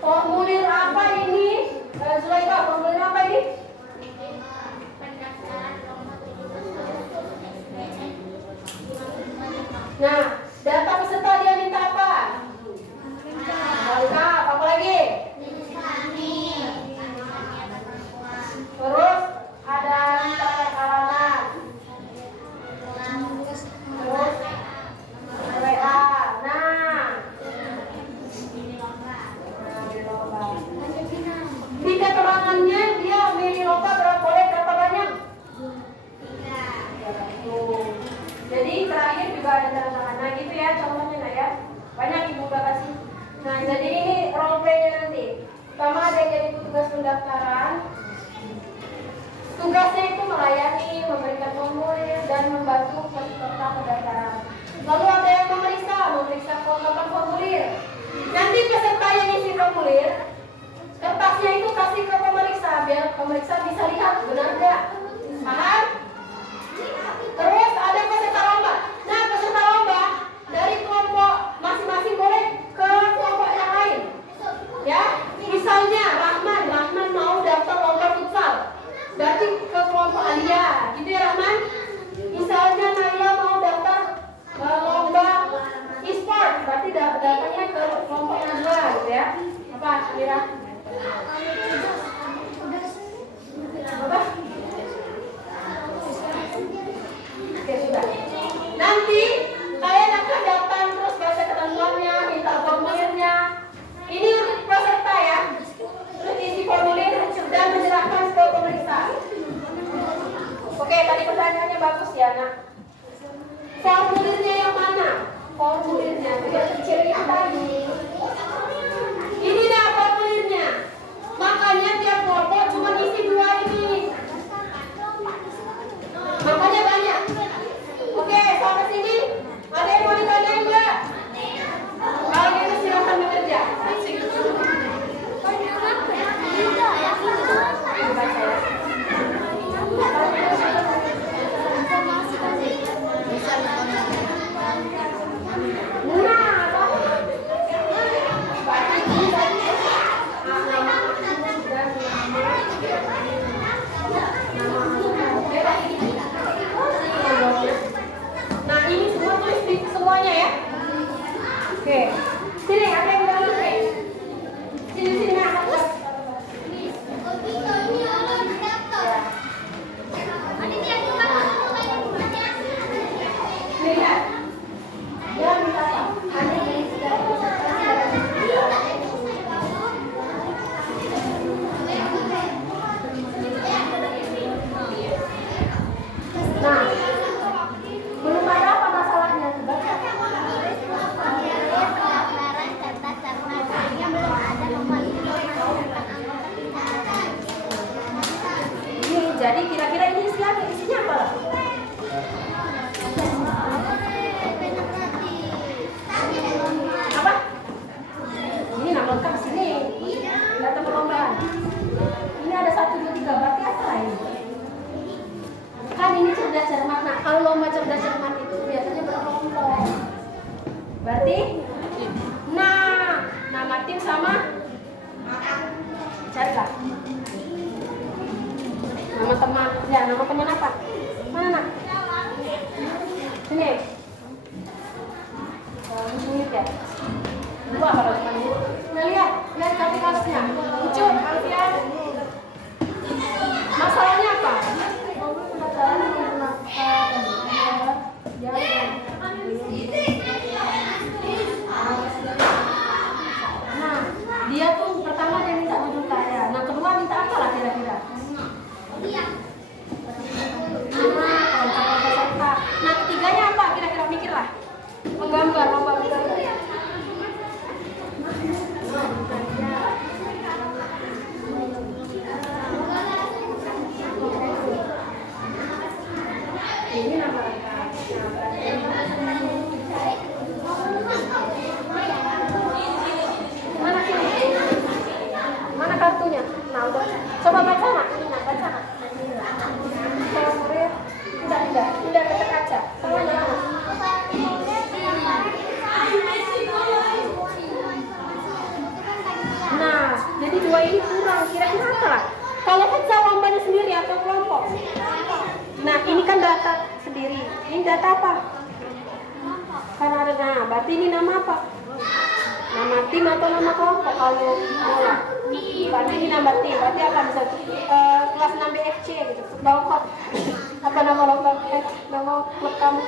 Formulir apa ini? Zulaika, formulir apa ini? Nah, data peserta dia minta apa? Lengkap, apa lagi? Terus ada tanda alamat. Terus WA. Nah, di keterangannya dia milih lomba berapa banyak? 3. Jadi terakhir juga ada tanda tangan. Nah gitu ya contohnya nah ya. Banyak ibu udah kasih. Nah jadi ini role play-nya nanti. Pertama ada yang jadi petugas pendaftaran. Tugasnya itu melayani, memberikan formulir dan membantu peserta pendaftaran. Lalu ada yang memeriksa kelengkapan formulir. Nanti peserta yang isi formulir, kertasnya itu kasih ke pemeriksa biar pemeriksa bisa lihat benar nggak. Paham? Terus ada peserta lomba. Nah, peserta lomba dari kelompok masing-masing boleh ke kelompok yang lain. Ya, misalnya Rahman mau daftar lomba futsal. Berarti ke kelompok Alia, gitu ya Rahman. Misalnya Naila mau daftar lomba e-sport, berarti datanya ke kelompok Najwa, gitu ya. Apa, Amira? Apa? Oke, sudah. Nanti kalian akan datang terus baca ketentuannya, minta formulirnya. Ini untuk peserta ya. Terus isi formulir dan menyerahkan ke pemeriksa. Oke, tadi pertanyaannya bagus ya, Nak. Formulirnya yang mana? Formulirnya yang kecil yang tadi. Ini dah formulirnya. Makanya tiap kelompok cuma isi 2 ini. Makanya banyak. Oke, sampai sini. Ada yang mau ditanyain enggak? Kalau gitu silakan bekerja. Nah, ini semua tulis di semuanya ya. Oke. Sini, ada yang udah ngerti? Sini, nah, aku. Lihat. Dia minta apa? Ada yang sudah. Nah, belum ada apa masalahnya? Ini jadi kira-kira ini isinya apa? Apa? Ini nama lengkap sini. Data perlombaan. Ini ada 1, 2, 3. Berarti apa ini? Kan ini cerdas cermat. Nah, kalau lomba cerdas cermat itu biasanya berkelompok. Berarti, nah, nama tim sama carilah. Nama teman, ya nama teman apa? Mana nak? Sini. Ini ya. 2 kalau teman ini. Nah, lihat kapasitasnya. Lucu, Alfian. Masalahnya apa? Nah, dia tuh pertama dia minta judul karya. Nah, kedua minta apa lah kira-kira? Nah, ketiganya apa? Kira-kira mikirlah. Menggambar, lomba menggambar. Ini nama lengkap. Mana sini? Mana kartunya? Nah, udah. Coba baca nak. Ini nak baca nak. Udah ke kaca. Semuanya mana? Nah, jadi 2 ini kurang. Kira-kira apa lah? Kalau kita lombanya sendiri atau kelompok? Nah, ini kan data sendiri. Ini data apa? Karena ada, nah, berarti ini nama apa? Nama tim atau nama kelompok kalau bola? Berarti ini nama tim. Berarti apa? Bisa kelas 6 BFC gitu. Bawa kod. Apa nama lomba? Nama klub kamu.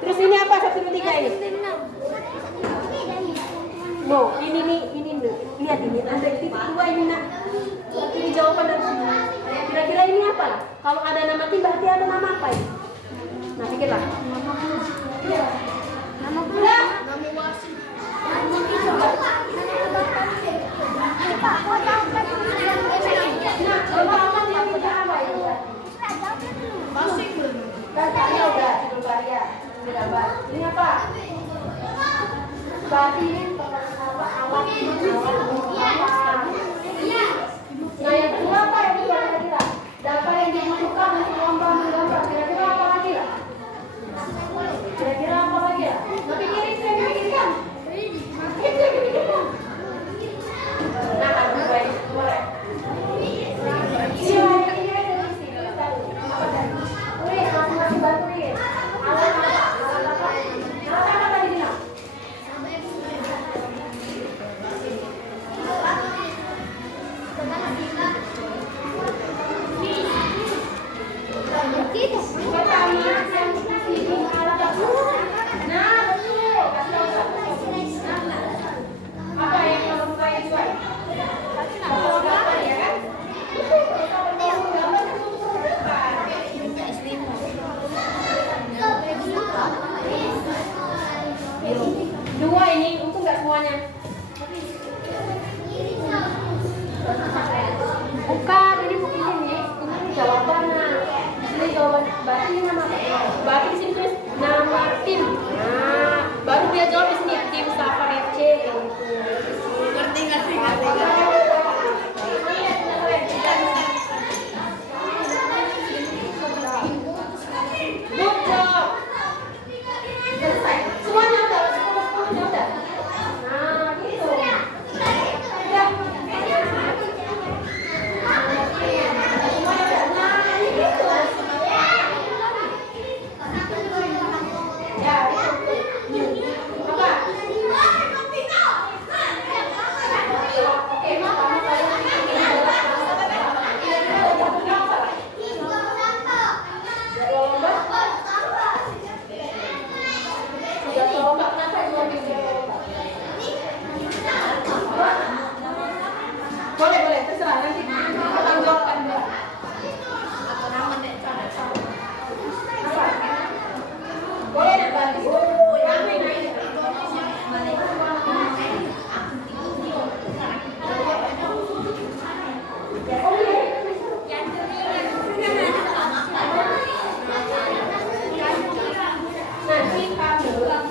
Terus ini apa? 1, 2, 3 ini? No, ini nih. Lihat ini. Ada titik 2 ini nak. Ini jawaban dari sini. Kira-kira ini apa lah? Kalau ada nama tim berarti ada nama apa ini? Nah, pikirlah. Nama bola. Nama wasit. Nah, coba dia mikir apa ini? Masih belum. Karya udah, judul karya. Gambar. Ini apa? Berarti ini alat. Nah, yang kedua apa yang kira-kira? Data yang dibutuhkan untuk lomba menggambar. Kira-kira apa lagi lah? Kira-kira apa lagi lah? Nah, pikirin, saya pikirkan. Itu yang dipikirkan. Nah, aduh, baik. Boleh. Iya, ini ada di sini. Apa tadi? Tulis, masing-masing bantuin. Alat apa? Alat apa tadi bilang? semuanya? Bukan, ini jawabannya. Di sini jawaban berarti ini nama apa? Berarti di sini tulis nama tim. Nah, baru dia jawab di sini tim Safari FC gitu. Ngerti nggak sih? Ngerti nggak? Good job. Selesai. Semuanya udah, semuanya udah. Nah, gitu. Ya. Boleh, terserah nanti pertanggungjawabkan dia. Boleh nak balik. Ramai naik. Nanti kamu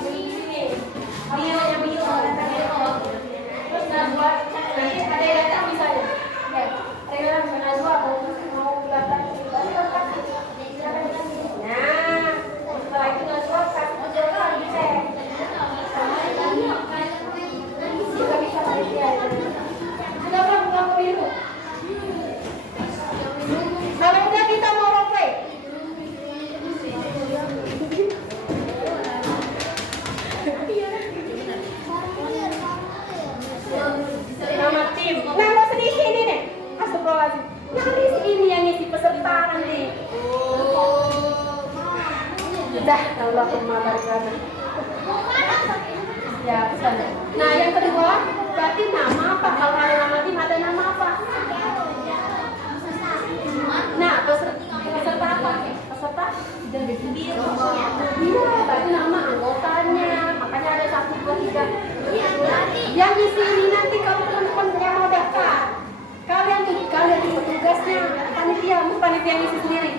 ini dia yang bilang terus Najwa nanti ada yang datang misalnya ada yang datang Najwa mau datang nah setelah itu Najwa kasih jawaban dicek juga bisa dia kenapa bukan biru kalau udah kita mau role play. Nama tim. Nah, lo sedih ini nih. Astagfirullahaladzim. Nanti ini yang ngisi peserta nanti. Dah, Allahumma barik lana. Ya, pesan. Nah, yang kedua, berarti nama apa? Kalau ada nama tim, ada nama apa? Nah, peserta apa? Peserta? Iya, berarti nama anggotanya. Makanya ada 1, 2, 3. Yang di sini nanti kalau teman-teman yang mau daftar, kalian tugasnya panitia ngisi sendiri.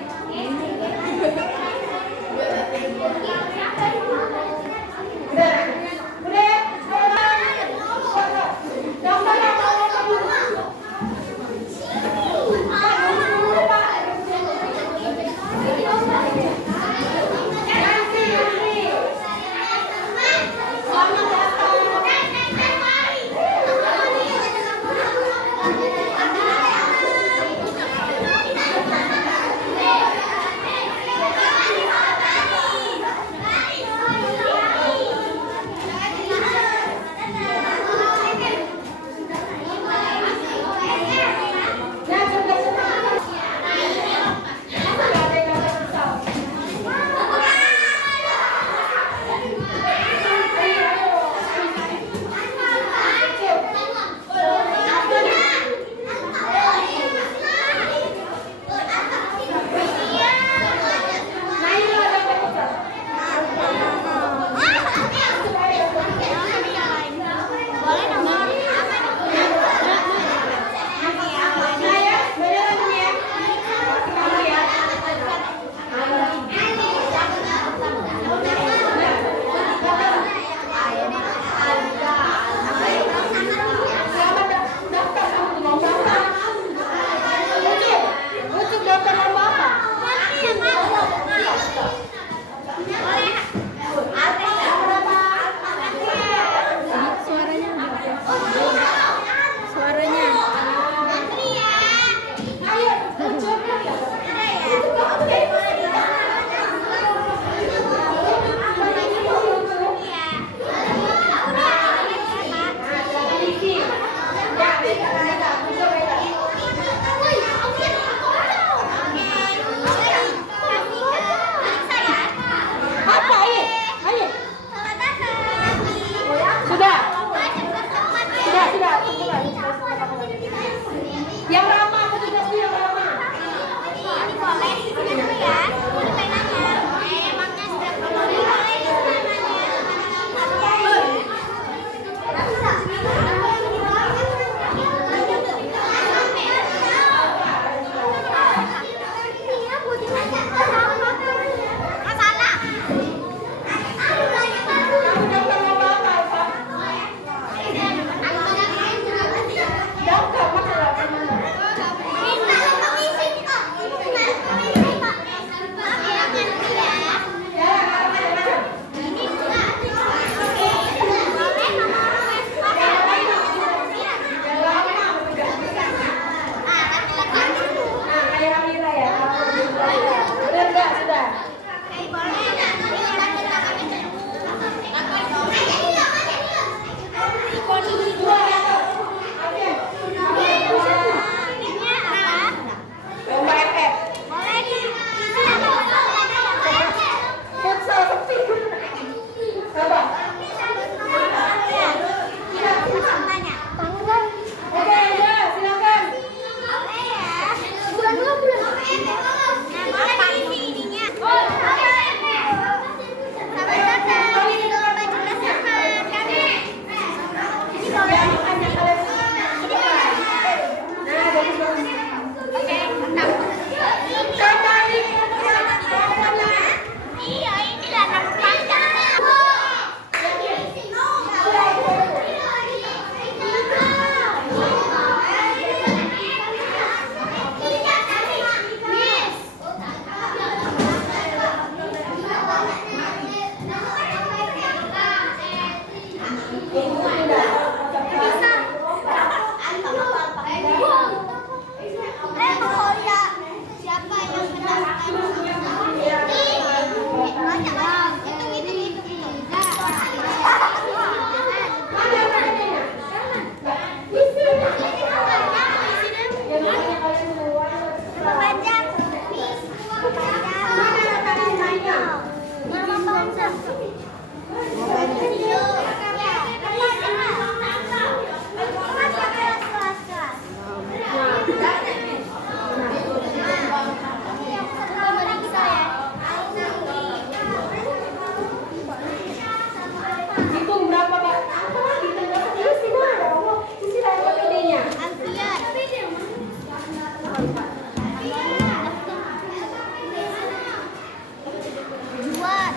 Buat.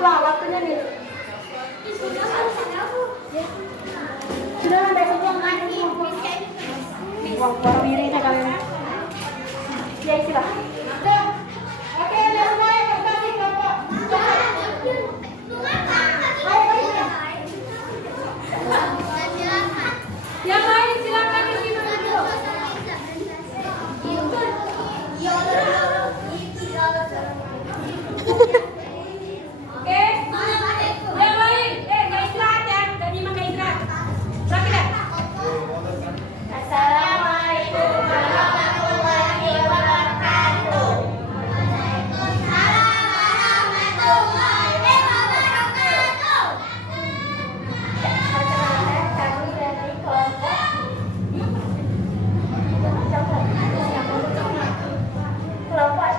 Wah, waktunya nih. Sudah sampai semua lagi. Wah, baru dirinya kalian. Ya, istirahat. Udah. Oke, udah semua ya, kasih kelompok. Ayo. Yang lain silakan di sini dulu. Oke. Yang lain, nggak istirahat ya, nggak nyimak nggak istirahat. Berarti kan? Assalamualaikum warahmatullahi wabarakatuh. Perkenalkan, kami dari kelompok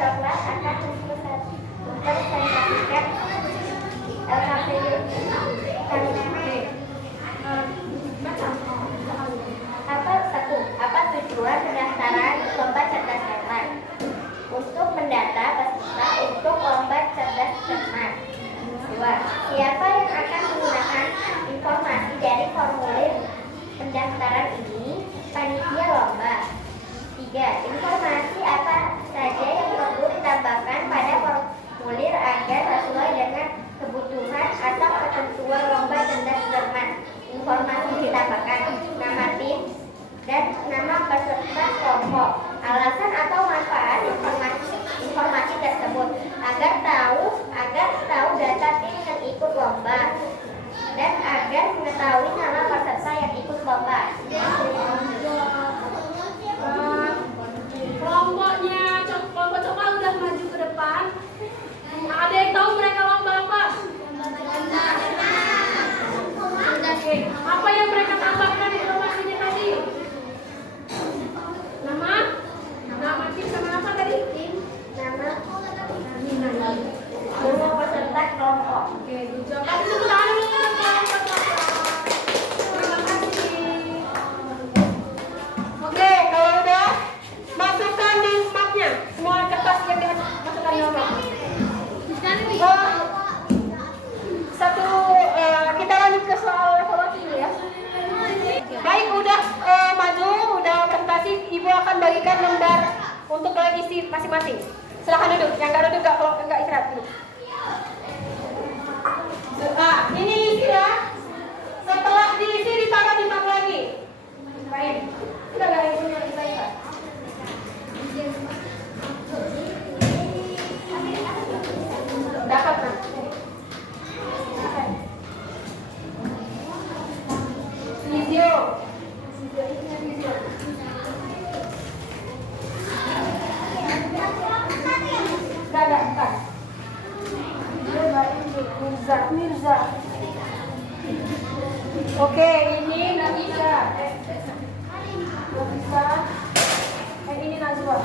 coklat akan mempresentasikan LKPD apa tujuan pendaftaran lomba cerdas cermat? Untuk mendata peserta untuk lomba cerdas cermat. 2. Siapa yang akan menggunakan informasi dari formulir pendaftaran ini? Panitia lomba. 3. Informasi apa saja yang perlu ditambahkan pada formulir agar sesuai dengan kebutuhan atau ketentuan lomba cerdas cermat? Informasi ditambahkan nama tim dan nama peserta kelompok, alasan atau manfaat informasi tersebut agar tahu data tim yang ikut lomba dan agar mengetahui nama peserta yang ikut lomba. Kelompok coklat udah maju ke depan. Ada yang tahu mereka lomba apa? Apa yang mereka tambahkan informasinya tadi? Nama tim sama apa tadi? Nama peserta kelompok. Oke, kasih tepuk tangan dulu untuk kelompok coklat. Terima kasih. Oke, kalau udah masukkan di mapnya semua kertas yang dimasukkan di map. Kita lanjut ke soal evaluasi ini ya. Baik, udah maju, udah presentasi, ibu akan bagikan lembar untuk isi masing-masing. Silahkan duduk, yang nggak duduk nggak istirahat duduk. Ini isi ya. Setelah diisi ditaruh di map lagi. Baik, kita nggak yang punya kita. Dapat kan? Video. Enggak. Mirza. Oke, ini Nabisa. Ini Najwa.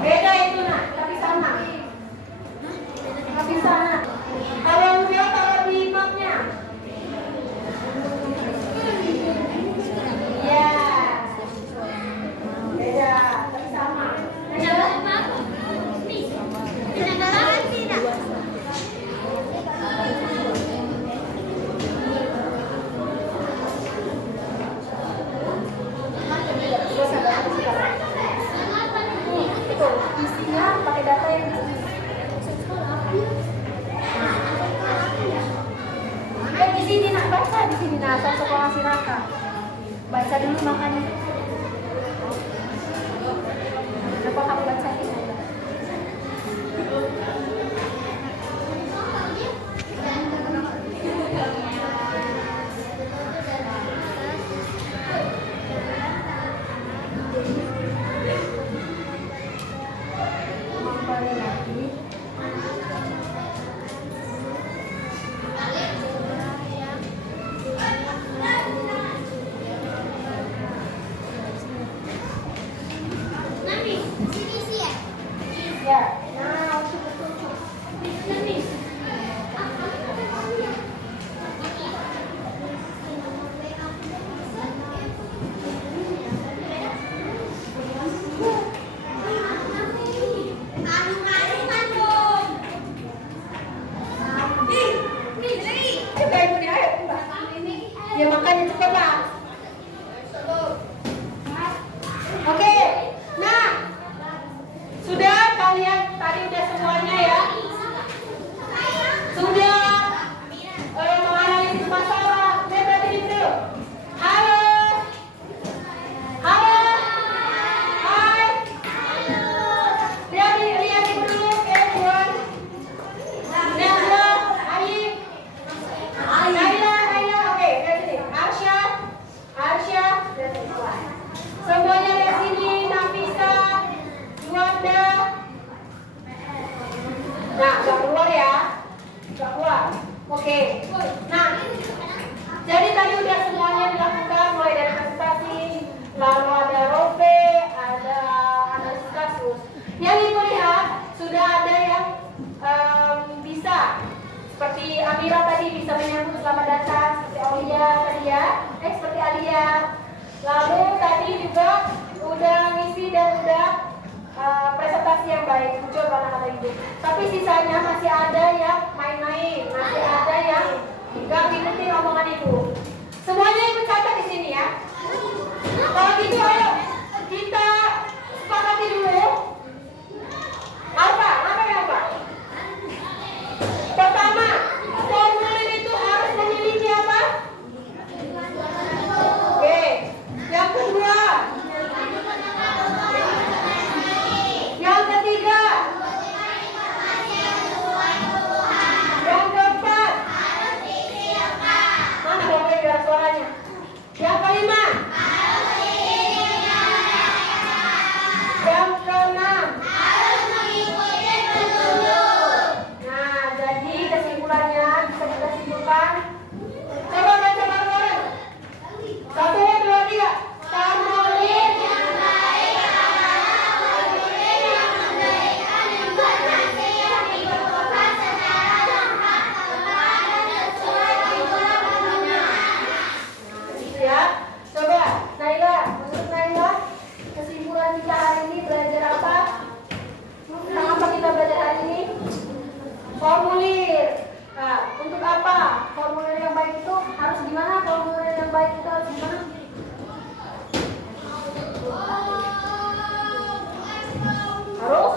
Beda itu nak, tapi sama. Tapi sama. Kalau udah taruh di mapnya. Iya. Beda, tapi sama. Isinya pakai data yang di sini nak baca di sini nah sekolah Siraka. Baca dulu makanya. Coba kamu bacain. Sini sih ya. Oke. Nah, jadi tadi udah semuanya dilakukan mulai dari presentasi, lalu ada rope, ada analisis kasus. Yang ibu lihat sudah ada yang bisa, seperti Amira tadi bisa menyambut selamat datang, seperti Aulia tadi ya, seperti Alia. Lalu tadi juga udah ngisi dan udah presentasi yang baik, muncul anak-anak ibu. Tapi sisanya masih ada yang main-main, masih ada yang nggak ngikutin omongan ibu. Semuanya ibu catat di sini ya. Kalau gitu ayo kita sepakati dulu. Apa yang apa? Pertama, formulir itu harus memiliki apa? Oke. Yang kedua, yang ketiga, yang keempat, mana boleh biar suaranya? Yang kelima, yang keenam. Nah, jadi kesimpulannya bisa kita simpulkan. Coba baca bareng-bareng. 1, 2, 3. Formulir yang baik adalah formulir yang memberikan informasi yang dibutuhkan secara lengkap, tepat, dan sesuai tujuan penggunaan. Nah, gitu ya. Coba, Naila, menurut Naila, kesimpulan kita hari ini belajar apa? Tentang apa kita belajar hari ini? Formulir. Nah, untuk apa? Formulir yang baik itu harus gimana? Formulir yang baik itu harus gimana? Harus?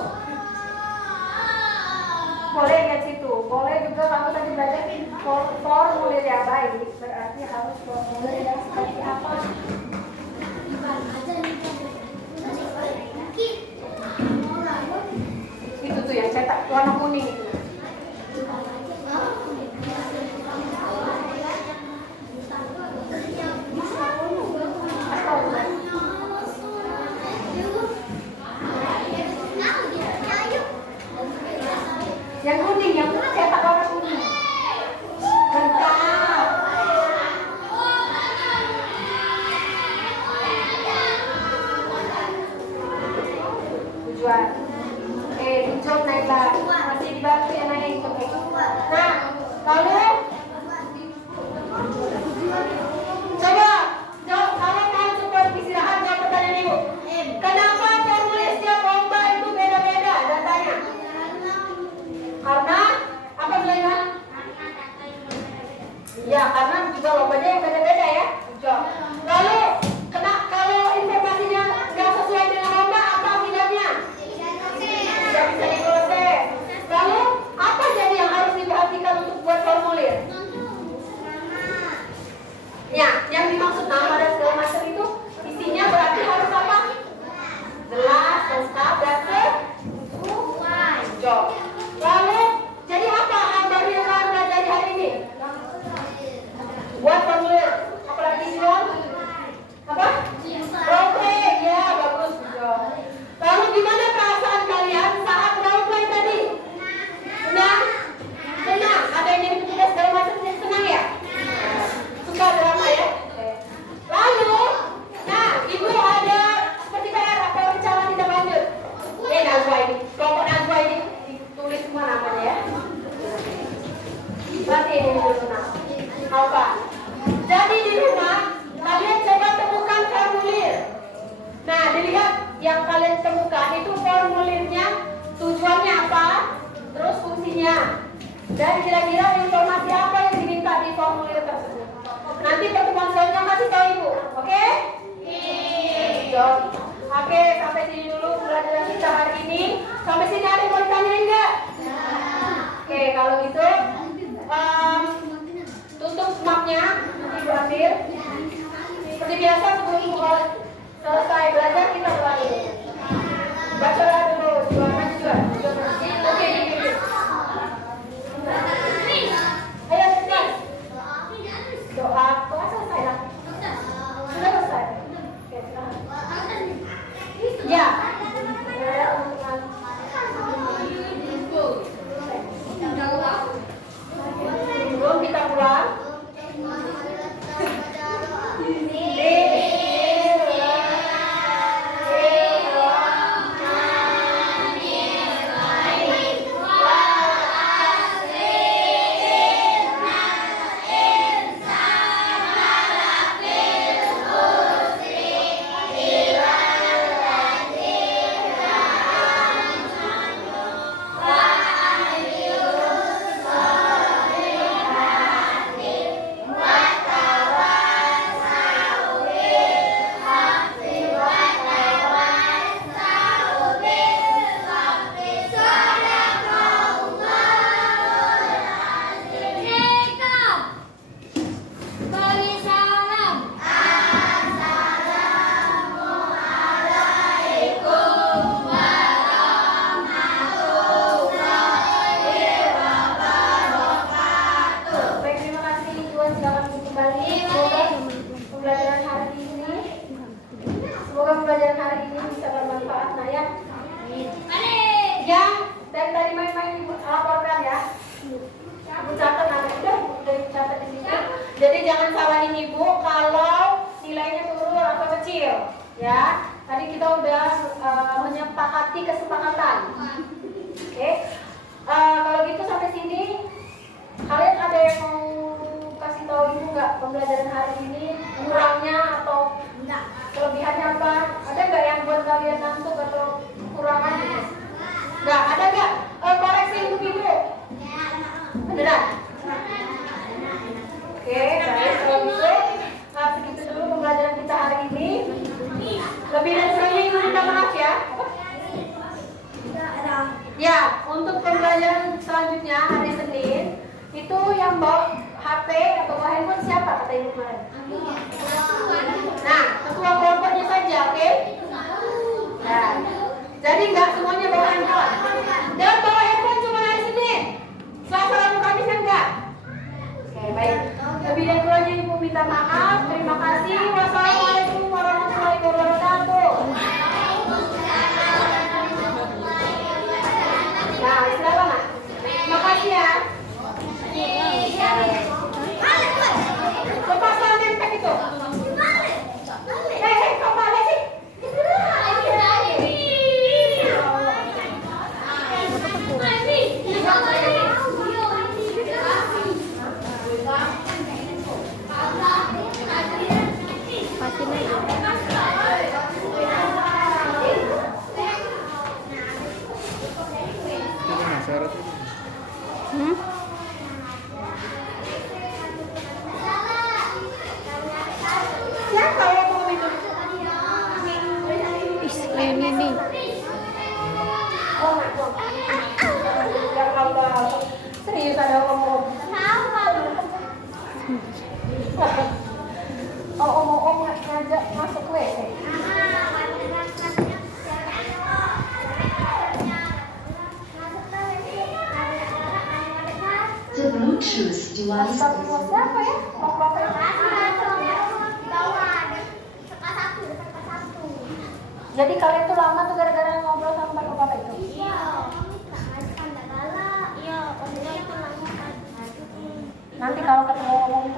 Boleh lihat situ. Boleh juga kamu tadi belajar formulir yang baik. Berarti harus formulir yang seperti apa? Itu tuh yang cetak warna kuning itu. Yang kuning, yang cetak warna kuning. Lengkap. Tujuan. Good job Naila. Masih dibantu ya Naila. Nah, lalu coba jawab, kalau mau cepat istirahat jawab pertanyaan ibu. Kenapa formulir setiap lomba itu beda-beda datanya? Karena apa Sulaiman? Ya, karena juga lombanya yang beda-beda ya. Jawab. Lalu kalau informasinya nggak sesuai dengan lomba, apa akibatnya? Tidak bisa diproses. Lalu apa jadi yang harus diperhatikan untuk buat formulir? Ya, yang dimaksud nama dan segala macam itu isinya berarti harus apa? Jelas, lengkap, dan sesuai. Jawab. Lalu jadi apa hal baru yang kalian pelajari hari ini? Buat formulir apalagi Sion? Apa? Roleplay, ya bagus. Jawab. Lalu gimana perasaan kalian saat roleplay tadi? Senang? Senang? Ada yang jadi petugas segala macam senang ya? Suka drama ya? Lalu, nah ibu ada seperti PR apa rencana tindak lanjut? Najwa ini, kelompok Najwa ini ditulis semua namanya ya. Berarti ini dulu apa? Jadi di rumah kalian coba temukan formulir. Nah dilihat yang kalian temukan itu formulirnya tujuannya apa, terus fungsinya, dan kira-kira informasi apa yang diminta di formulir tersebut. Nanti pertemuan selanjutnya kasih tahu ibu, oke? Oke, sampai sini dulu pelajaran kita hari ini. Sampai sini ada yang mau ditanyain nggak? Oke, kalau gitu tutup mapnya, ibu ambil. Seperti biasa sebelum selesai belajar kita doa dulu. Baca dulu, doa juga. Oke, ini. Ayo cepat. Doa selesai lah. Sudah selesai. Oke, ya. Ya, tadi kita udah menyepakati kesepakatan. Oke. Kalau gitu sampai sini, kalian ada yang mau kasih tahu ibu nggak pembelajaran hari ini kurangnya atau kelebihannya apa? Ada nggak yang buat kalian ngantuk atau kekurangannya? Nggak, ada nggak? Koreksi ibu. Beneran? Oke, baik kalau gitu. Segitu dulu pembelajaran kita hari ini. Lebih dan kurangnya ibu minta maaf ya. Ya, untuk pembelajaran selanjutnya hari Senin itu yang bawa HP atau bawa handphone siapa kata ibu kemarin? Nah, ketua kelompoknya saja, oke? Nah, jadi nggak semuanya bawa handphone. Dan bawa handphone cuma hari Senin. Selasa Rabu Kamis enggak? Oke, baik. Lebih dan kurangnya ibu minta maaf. Terima kasih. Wassalamualaikum warahmatullahi wabarakatuh. Nah, silakan Mak. Terima kasih ya. Lepasan nempel itu. Kok balik sih? Siapa yang mau itu? Ini. Oh, enggak. Ya Allah. Serius ada om-om. Oh, om-om ngajak masuk WC. The Bluetooth device Astagfirullah, siapa ya? Bapak-bapak. Jadi kalian tuh lama tuh gara-gara ngobrol sama bapak-bapak itu? Nanti kalau ketemu ngomong